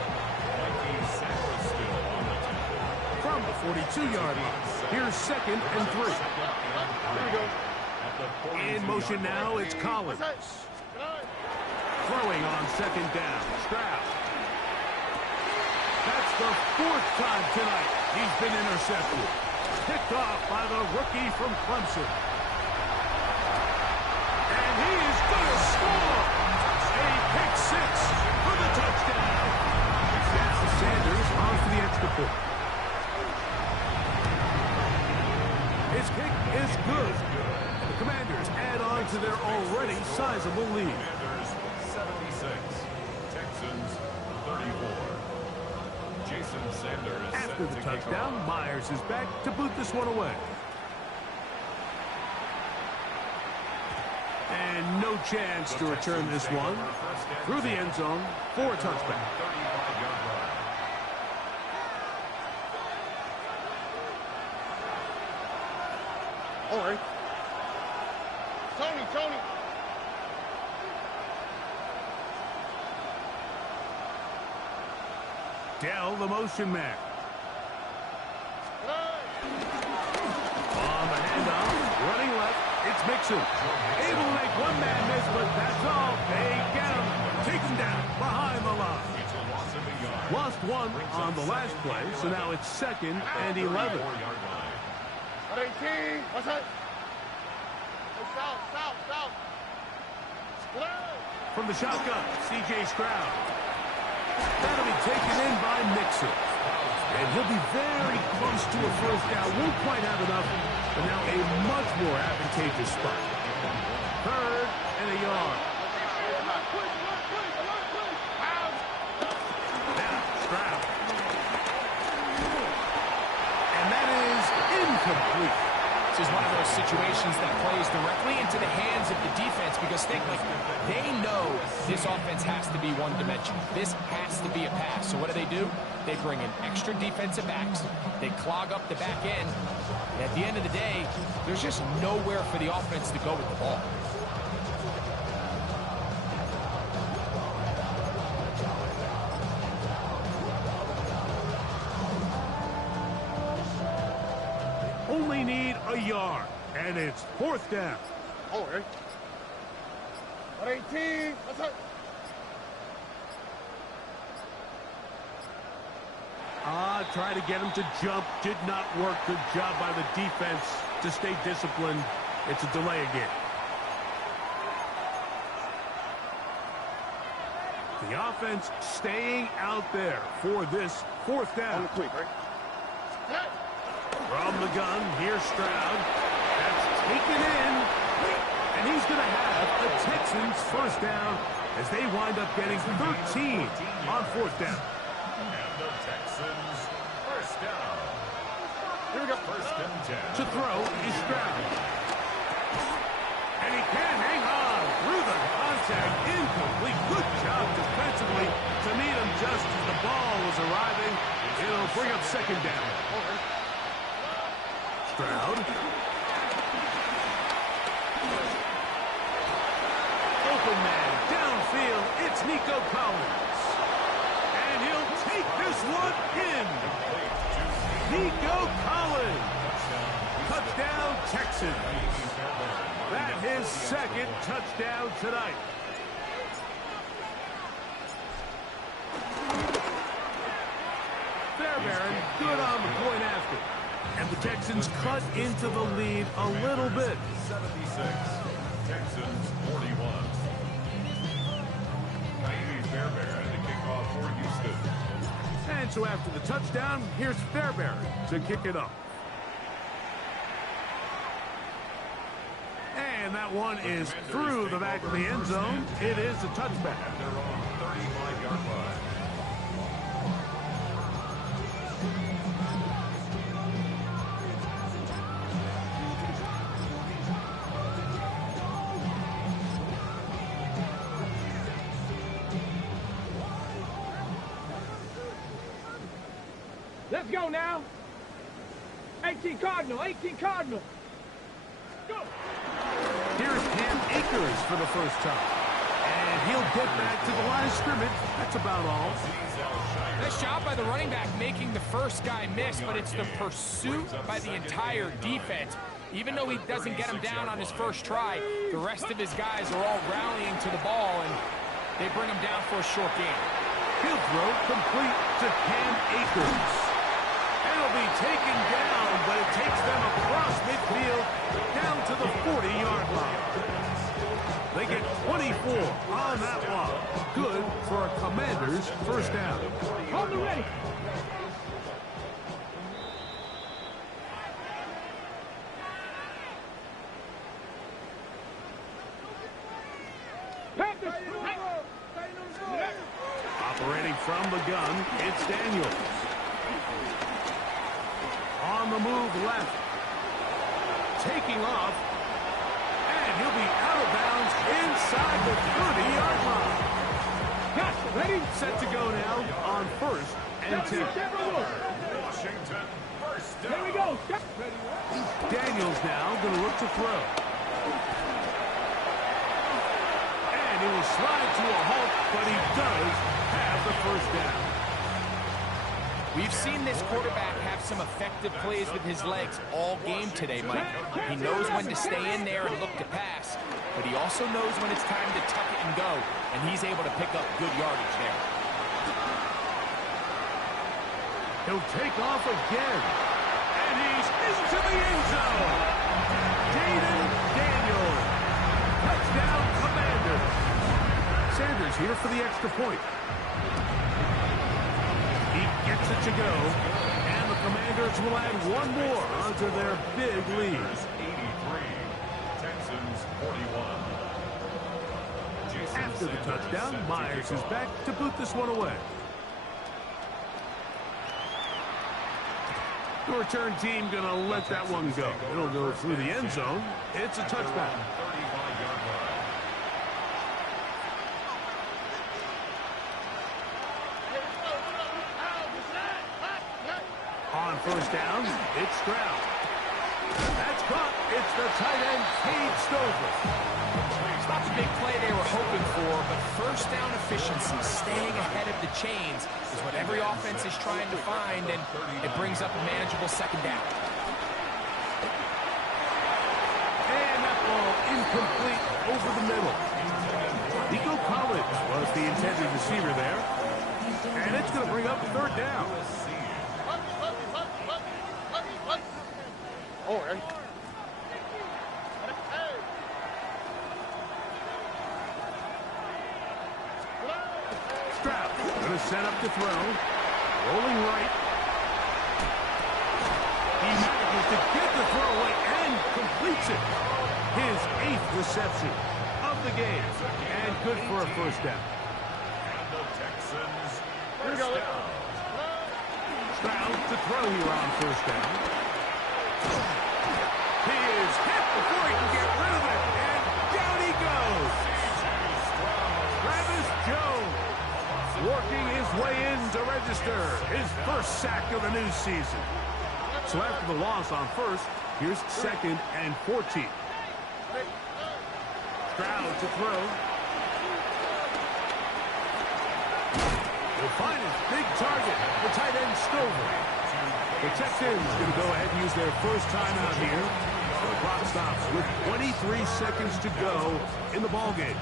From the 42-yard line, here's second and 3. Here we go. In motion now, it's Collins. Throwing on second down, Stroud. That's the 4th time tonight he's been intercepted. Picked off by the rookie from Clemson. And he is going to score. A pick 6 for the touchdown. That's the Sanders on for the extra point. His kick is good. The Commanders add on to their already sizable lead. Commanders 76. Texans 34. Jason Sanders. After the touchdown, Myers is back to boot this one away. And no chance to return this one through the end zone for a touchback. 35-yard line. All right. Tony. Dell, the motion man. On the handoff, running left, it's Mixon. Able to make one man miss, but that's all. They get him. Take him down behind the line. It's a loss of a yard. Lost one on the last play, so now it's second and 11. 4-yard line. 18. What's that? South. From the shotgun, C.J. Stroud. That'll be taken in by Mixon. And he'll be very close to a first down. Won't quite have enough, but now a much more advantageous spot. 3rd and a yard. Now, Stroud. And that is incomplete. This is one of those situations that plays directly into the hands of the defense because think, like, they know this offense has to be one-dimensional. This has to be a pass. So what do? They bring in extra defensive backs. They clog up the back end. And at the end of the day, there's just nowhere for the offense to go with the ball. Only need a yard, and it's 4th down. Oh, hey. 118. Let's go. Try to get him to jump. Did not work. Good job by the defense to stay disciplined. It's a delay again. The offense staying out there for this 4th down. On the quick, right? From the gun, here's Stroud. That's taken in. And he's going to have a Texans 1st down as they wind up getting 13 on 4th down. And the Texans 1st down. Here we go. 1st and 10. To throw is Stroud. And he can hang on through the contact. Incomplete. Good job defensively to meet him just as the ball was arriving. It'll bring up 2nd down. Stroud. Open man downfield. It's Nico Collins. And he'll take this one in. Nico Collins. Touchdown, Texans. That's his 2nd touchdown tonight. Fairbairn, good on the point after. And the Texans cut into the lead a little bit. 76. Texans 41. Ka'imi Fairbairn to kick off for Houston. And so after the touchdown, here's Fairbairn to kick it up. And that one is through the back of the end zone. It is a touchback. At their own 35-yard line. Let's go now. 18 Cardinal, 18 Cardinal. Go. Here's Cam Akers for the first time. And he'll get back to the line of scrimmage. That's about all. Nice job by the running back making the first guy miss, but it's the pursuit by the entire defense. Even though he doesn't get him down on his first try, the rest of his guys are all rallying to the ball, and they bring him down for a short gain. He'll throw complete to Cam Akers. It'll be taken down, but it takes them across midfield down to the 40-yard line. They get 24 on that one. Good for a Commanders 1st down. Hold the ready. Panthers. Operating from the gun, it's Daniels. On the move left. Taking off. And he'll be out of bounds inside the 30-yard line. Gotcha. Ready? Set to go now on 1st and 10. Washington 1st down. Here we go. Ready. Daniels now going to look to throw. And he will slide to a halt, but he does have the 1st down. We've seen this quarterback have some effective plays with his legs all game today, Mike. He knows when to stay in there and look to pass, but he also knows when it's time to tuck it and go, and he's able to pick up good yardage there. He'll take off again, and he's into the end zone. Jayden Daniels. Touchdown, Commanders. Sanders here for the extra point. He gets it to go, and the Commanders will add one more onto their big lead. 83. Texans 41. Jason After the Sanders touchdown, set to Myers kick is off. back to boot this one away. The return team going to let that one go. It'll go through the end zone. It's a touchback. 35-yard line. On first down, it's Stroud. That's caught. It's the tight end, Cade Stover. It's not the big play they were hoping for, but first down efficiency, staying ahead of the chains, is what every offense is trying to find, and it brings up a manageable second down. And that ball incomplete over the middle. Nico Collins was the intended receiver there. And it's going to bring up third down. Oh, hey. Stroud going to set up to throw. Rolling right. He manages to get the throw away and completes it. His 8th reception of the game. And good for a first down. And the Texans Here we go. first down. Stroud to throw here on first down. He is hit before he can get rid of it. And down he goes. Travis Jones working his way in to register his first sack of the new season. So after the loss on first, here's 2nd and 14. Stroud to throw. He'll find his big target, the tight end Stover. The Texans going to go ahead and use their first timeout here. So the clock stops with 23 seconds to go in the ballgame.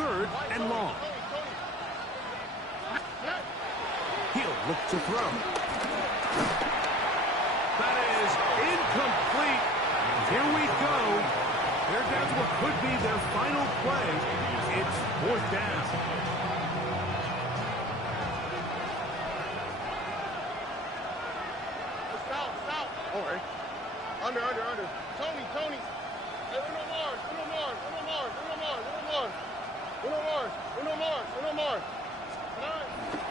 3rd and long. He'll look to throw. That is incomplete. Here we go. They're down to what could be their final play. It's 4th down. Oh, hey. Under. Tony. Hey, Uno Mars.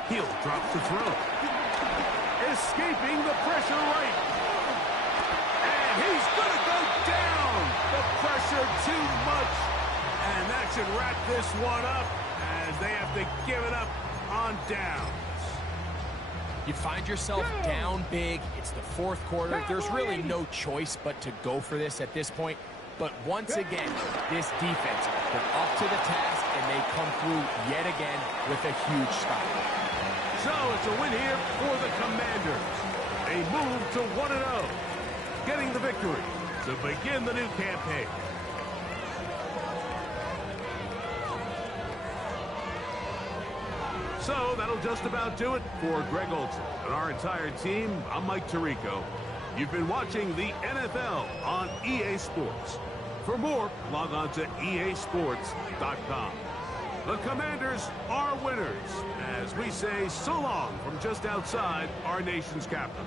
He'll drop the throw. Escaping the pressure right. And he's going to go down. The pressure too much. And that should wrap this one up as they have to give it up on downs. You find yourself down big. It's the 4th quarter. There's really no choice but to go for this at this point. But once again, this defense, they're up to the task, and they come through yet again with a huge stop. So it's a win here for the Commanders. They move to 1-0, getting the victory to begin the new campaign. So that'll just about do it for Greg Olsen and our entire team. I'm Mike Tirico. You've been watching the NFL on EA Sports. For more, log on to easports.com. The Commanders are winners as we say so long from just outside our nation's capital.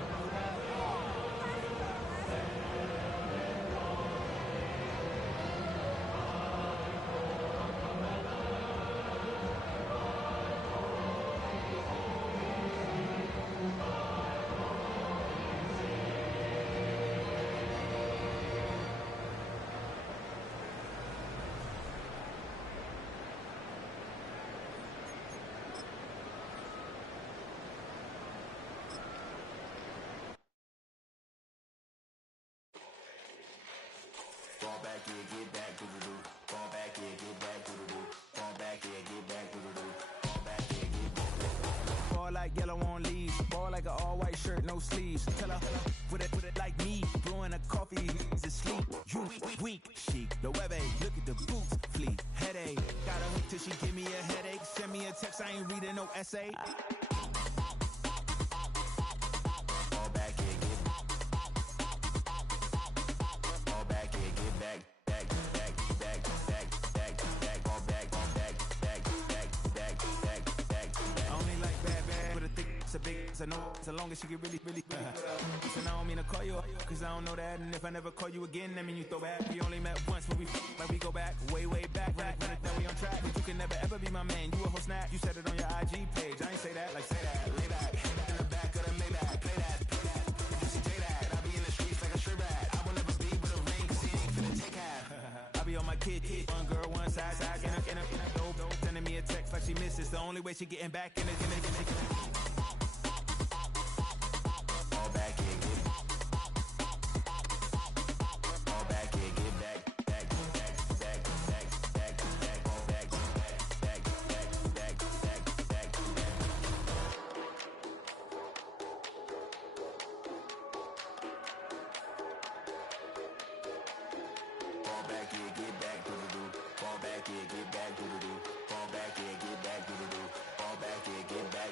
Ball like yellow on leaves, ball like an all-white shirt, no sleeves. Tell her, put it like me, blowing a coffee, he's asleep. You weak, chic, the web look at the boots, fleet, headache. Got a hook till she give me a headache. Send me a text, I ain't reading no essay. I know so long as she get really so I don't mean to call you up, cause I don't know that. And if I never call you again, that mean you throw back. We only met once when we like we go back, way back. Run it, then we on track. But you can never ever be my man. You a whole snack. You said it on your IG page. I ain't say that, like say that. Lay back in the back of the Maybach. Play that. kid. One girl, one side, in a dope. Sending me a text like she misses. The only way she getting back in it. All back here, get all back here, get back.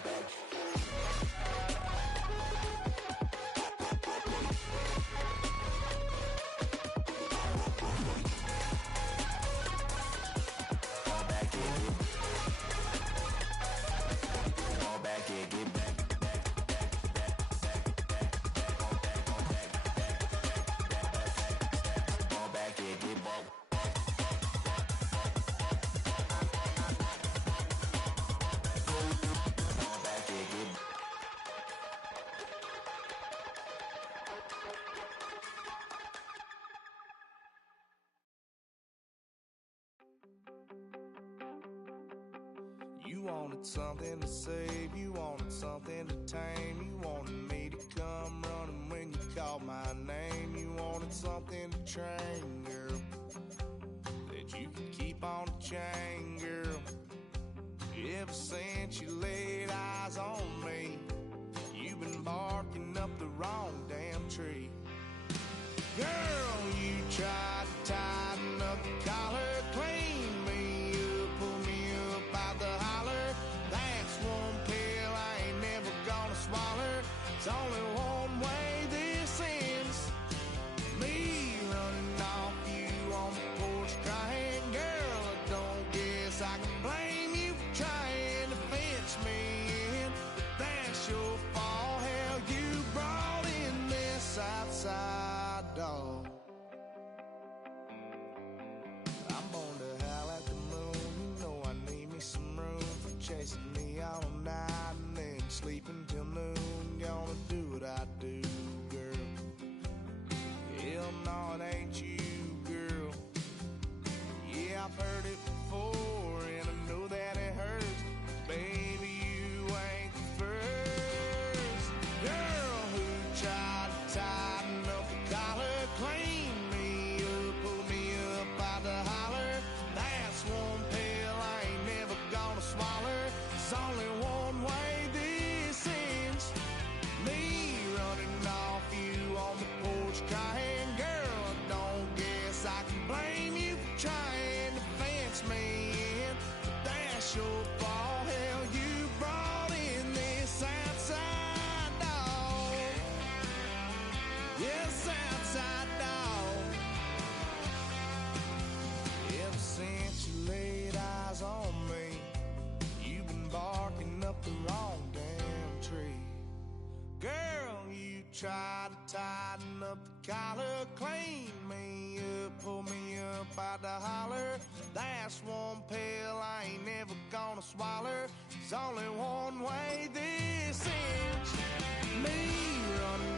You wanted something to save, you wanted something to tame. You wanted me to come running when you called my name. You wanted something to train, girl, that you could keep on the chain, girl. Ever since you laid eyes on me, you've been barking up the wrong damn tree. Girl, you tried to tighten up the collar, clean me up, pull me up out the holler. That's one pill I ain't never gonna swallow. It's only one way this ends. Me running off you on the porch crying. Girl, I don't guess I can blame you for trying to fence me in. That's your fault, hell, you brought in this outside dog. I'm born to howl at the moon. You know I need me some room for chasing me all night and then sleeping till noon. Gonna do what I do, girl. Hell no, it ain't you, girl. Yeah, I've heard it before and I know that it hurts. Baby, you ain't the first girl who tried to tighten up the collar, clean me up, pull me up out the holler. That's one pill I ain't never gonna swallow. There's only one way this ends. Me running off you on the porch crying. Girl, I don't guess I can blame you for trying to fence me in. But that's your fault, hell, you brought in this outside dog. Yes, outside dog. Ever since you laid eyes on me, you've been barking up the wrong damn tree. Girl, you tried to tighten up the collar, clean me up, pull me up out the holler. That's one pill I ain't never gonna swallow. There's only one way this ends. Me running